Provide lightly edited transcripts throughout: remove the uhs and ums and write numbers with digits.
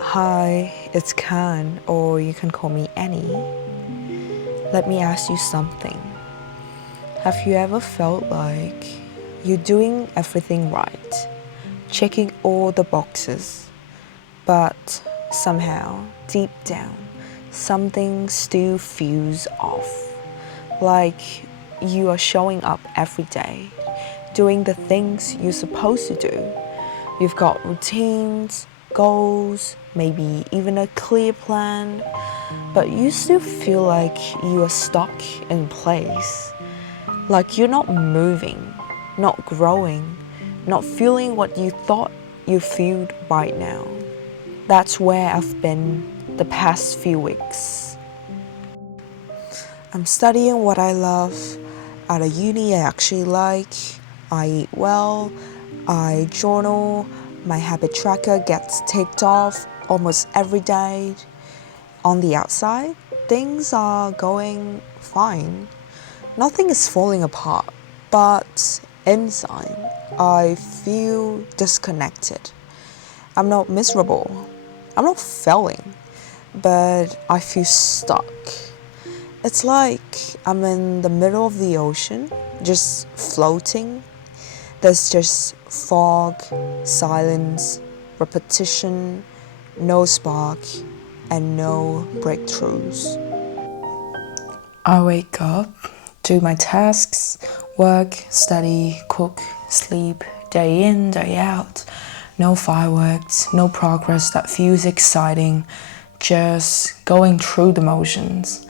Hi, it's Khan, or you can call me Annie. Let me ask you something. Have you ever felt like you're doing everything right, checking all the boxes, but somehow, deep down, something still feels off? Like you are showing up every day, doing the things you're supposed to do. You've got routines, goals, maybe even a clear plan, but you still feel like you are stuck in place. Like you're not moving, not growing, not feeling what you thought you feel right now. That's where I've been the past few weeks. I'm studying what I love at a uni I actually like. I eat well, I journal, my habit tracker gets ticked off almost every day. On the outside, things are going fine. Nothing is falling apart, but inside, I feel disconnected. I'm not miserable. I'm not failing, but I feel stuck. It's like I'm in the middle of the ocean, just floating. There's just fog, silence, repetition, no spark, and no breakthroughs. I wake up, do my tasks, work, study, cook, sleep, day in, day out. No fireworks, no progress that feels exciting, just going through the motions.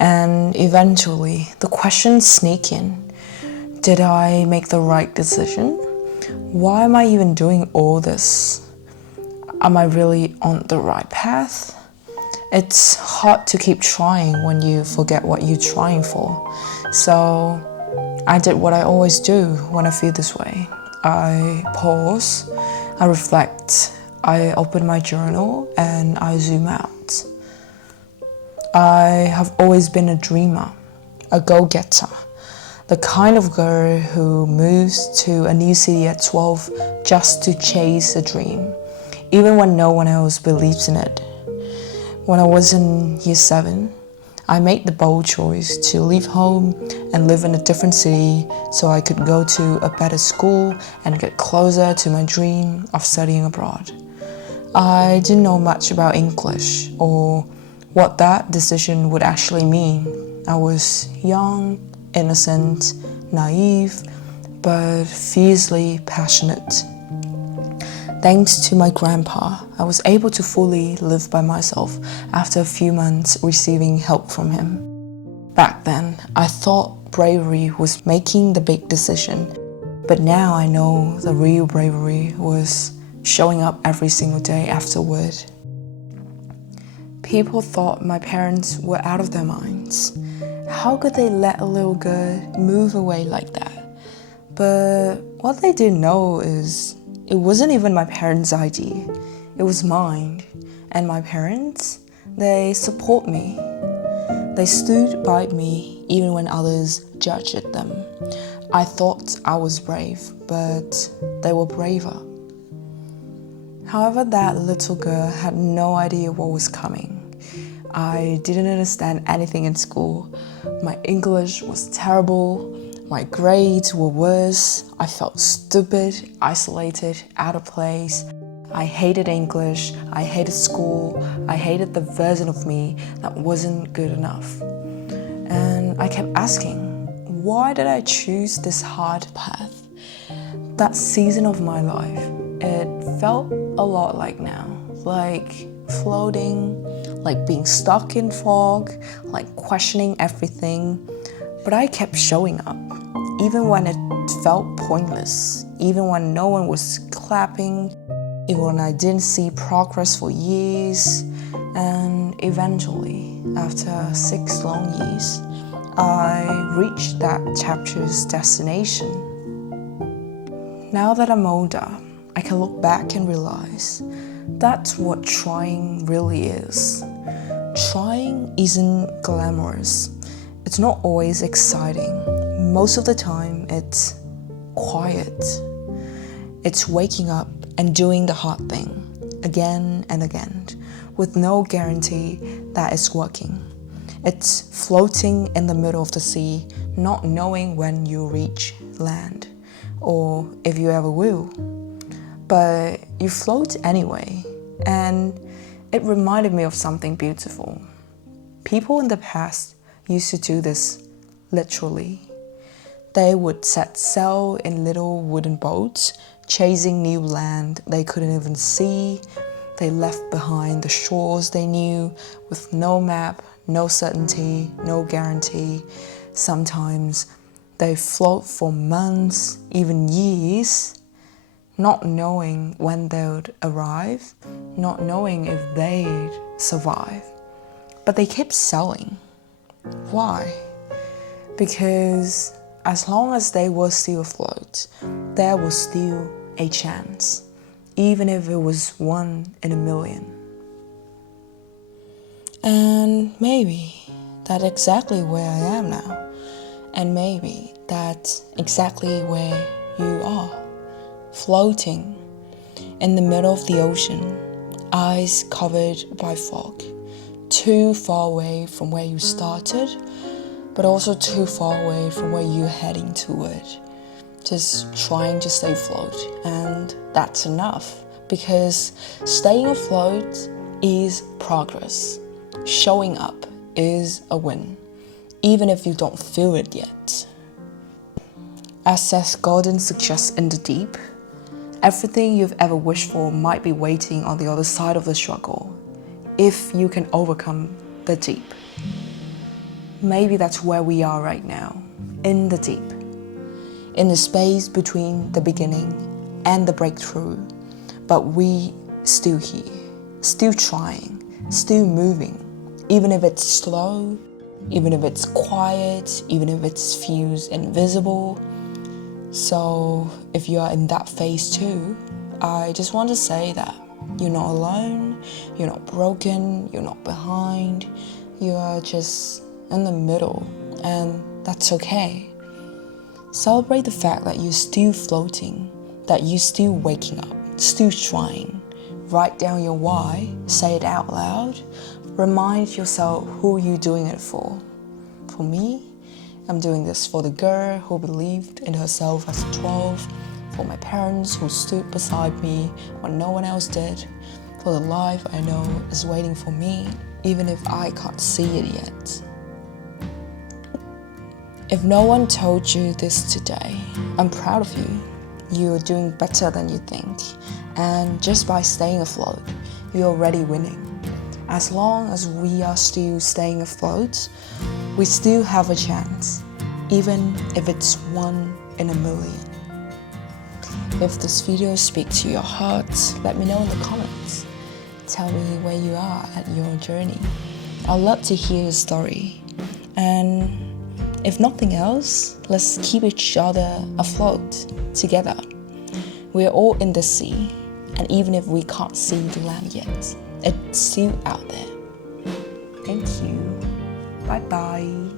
And eventually, the questions sneak in. Did I make the right decision? Why am I even doing all this? Am I really on the right path? It's hard to keep trying when you forget what you're trying for. So I did what I always do when I feel this way. I pause, I reflect, I open my journal, and I zoom out. I have always been a dreamer, a go-getter, the kind of girl who moves to a new city at 12 just to chase a dream, even when no one else believes in it. When I was in year 7, I made the bold choice to leave home and live in a different city so I could go to a better school and get closer to my dream of studying abroad. I didn't know much about English or what that decision would actually mean. I was young, innocent, naive, but fiercely passionate. Thanks to my grandpa, I was able to fully live by myself after a few months receiving help from him. Back then, I thought bravery was making the big decision, but now I know the real bravery was showing up every single day afterward. People thought my parents were out of their minds. How could they let a little girl move away like that? But what they didn't know is it wasn't even my parents' idea. It was mine. And my parents, they support me. They stood by me even when others judged them. I thought I was brave, but they were braver. However, that little girl had no idea what was coming. I didn't understand anything in school. My English was terrible. My grades were worse. I felt stupid, isolated, out of place. I hated English. I hated school. I hated the version of me that wasn't good enough. And I kept asking, why did I choose this hard path? That season of my life, it felt a lot like now, like floating, like being stuck in fog, like questioning everything. But I kept showing up, even when it felt pointless, even when no one was clapping, even when I didn't see progress for years. And eventually, after 6 long years, I reached that chapter's destination. Now that I'm older, I can look back and realize that's what trying really is. Trying isn't glamorous. It's not always exciting. Most of the time, it's quiet. It's waking up and doing the hard thing again and again with no guarantee that it's working. It's floating in the middle of the sea, not knowing when you'll reach land or if you ever will. But you float anyway, and it reminded me of something beautiful. People in the past used to do this literally. They would set sail in little wooden boats, chasing new land they couldn't even see. They left behind the shores they knew with no map, no certainty, no guarantee. Sometimes they float for months, even years, not knowing when they would arrive, not knowing if they'd survive. But they kept sailing. Why? Because as long as they were still afloat, there was still a chance, even if it was 1 in a million. And maybe that's exactly where I am now. And maybe that's exactly where you are, floating in the middle of the ocean, eyes covered by fog, too far away from where you started, but also too far away from where you're heading toward. Just trying to stay afloat, and that's enough, because staying afloat is progress. Showing up is a win, even if you don't feel it yet. As Seth Godin suggests in The Deep, everything you've ever wished for might be waiting on the other side of the struggle, if you can overcome the deep. Maybe that's where we are right now, in the deep, in the space between the beginning and the breakthrough, but we still here, still trying, still moving, even if it's slow, even if it's quiet, even if it feels invisible. So if you are in that phase too, I just want to say that you're not alone, you're not broken, you're not behind, you are just in the middle, and that's okay. Celebrate the fact that you're still floating, that you're still waking up, still trying. Write down your why, say it out loud, remind yourself who you're doing it for. For me, I'm doing this for the girl who believed in herself as 12, for my parents who stood beside me when no one else did, for the life I know is waiting for me, even if I can't see it yet. If no one told you this today, I'm proud of you. You're doing better than you think, and just by staying afloat, you're already winning. As long as we are still staying afloat, we still have a chance, even if it's 1 in a million. If this video speaks to your heart, let me know in the comments. Tell me where you are at your journey. I'd love to hear your story. And if nothing else, let's keep each other afloat together. We're all in the sea, and even if we can't see the land yet, it's still out there. Thank you. Bye-bye.